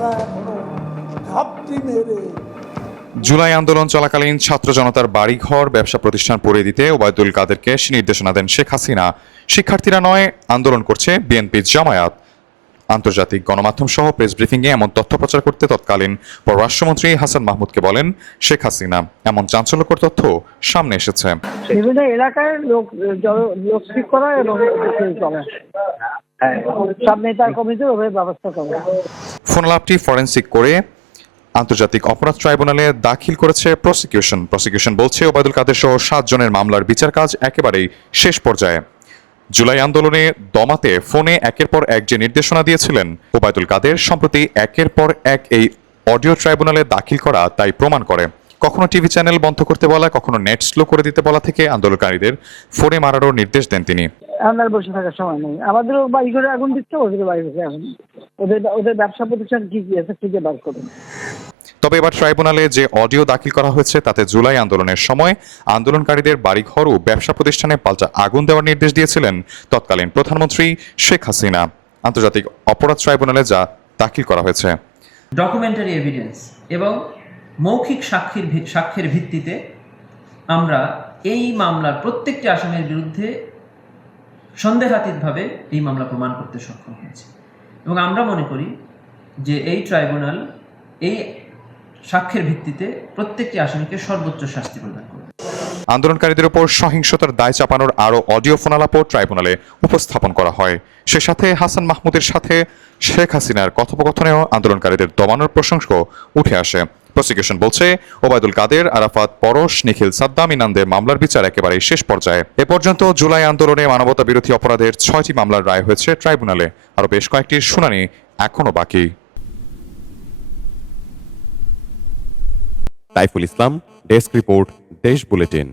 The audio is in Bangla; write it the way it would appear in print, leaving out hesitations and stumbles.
তারা এখনো ঘাপটি মেরে জুলাই আন্দোলন চলাকালীন ছাত্র জনতার বাড়িঘর ব্যবসা প্রতিষ্ঠান পুড়িয়ে দিতে ওবায়দুল কাদেরকে নির্দেশনা দেন শেখ হাসিনা। শিক্ষার্থীরা নয়, আন্দোলন করছে বিএনপি জামায়াত। আন্তর্জাতিক গণমাধ্যম সহ প্রেস ব্রিফিংয়ে এমন তথ্য প্রচার করতে তৎকালীন পররাষ্ট্রমন্ত্রী হাসান মাহমুদকে বলেন শেখ হাসিনা। এমন চাঞ্চল্যকর তথ্য সামনে এসেছে। বিভিন্ন এলাকায় লোক ঠিক করা এবং চলা সব নেতার কমিটির ওভাবে ব্যবস্থা করা। ফোনালাপটি ফরেনসিক করে আন্তর্জাতিক অপরাধ ট্রাইব্যুনালে দাখিল করেছে প্রসিকিউশন বলছে ওবায়দুল কাদের সহ 7 জনের মামলার বিচার কাজ একেবারেই শেষ পর্যায়ে। জুলাই আন্দোলনে দমাতে ফোনে একের পর এক যে নির্দেশনা দিয়েছিলেন ওবায়দুল কাদের, সম্প্রতি একের পর এক এই অডিও ট্রাইব্যুনালে দাখিল করা তাই প্রমাণ করে। কখনো টিভি চ্যানেল বন্ধ করতে বলা, কখনো নেট স্লো করে দিতে বলা থেকে আন্দোলনকারীদের ফোনে মারারও নির্দেশ দেন তিনি। আমার বসে থাকার সময় নেই, আমাদেরও বাড়ি করে আগুন দিচ্ছে, ওদেরও বাড়ি করে আগুন, ওদের ব্যবসা প্রতিষ্ঠান কি কি আছে খুঁজে বার করুন। তবে এবার ট্রাইব্যুনালে যে অডিও দাখিল করা হয়েছে তাতে জুলাই আন্দোলনের সময় আন্দোলনকারীদের বাড়িঘর ও ব্যবসা প্রতিষ্ঠানে পাল্টা আগুন দেওয়ার নির্দেশ দিয়েছিলেন তৎকালীন প্রধানমন্ত্রী শেখ হাসিনা। আন্তর্জাতিক অপরাধ ট্রাইব্যুনালে যা দাখিল করা হয়েছে ডকুমেন্টারি এভিডেন্স এবং মৌখিক সাক্ষ্যের ভিত্তিতে আমরা এই মামলার প্রত্যেকটি আসামির বিরুদ্ধে সন্দেহাতীতভাবে এই মামলা প্রমাণ করতে সক্ষম হয়েছে এবং আমরা মনে করি যে এই ট্রাইব্যুনাল এই সাক্ষ্যের ভিত্তিতে প্রত্যেকটি আসামিকে সর্বোচ্চ শাস্তি প্রদান করবে। আন্দোলনকারীদের উপর সহিংসতার দায় চাপানোর আরও অডিও ফোনালাপও ট্রাইব্যুনালে উপস্থাপন করা হয়। সে সাথে হাসান মাহমুদের সাথে শেখ হাসিনার কথোপকথনেও আন্দোলনকারীদের দমানোর প্রশংসা উঠে আসে। প্রসিকিউশন বলছে ওবায়দুল কাদের, আরাফাত, পরশ, নিখিল, সাদ্দাম, ইনানদের মামলার বিচার একেবারেই শেষ পর্যায়ে। এ পর্যন্ত জুলাই আন্দোলনে মানবতা বিরোধী অপরাধের 6টি মামলার রায় হয়েছে ট্রাইব্যুনালে, আরও বেশ কয়েকটির শুনানি এখনও বাকি। সাইফুল ইসলাম, ডেস্ক রিপোর্ট, দেশ বুলেটিন।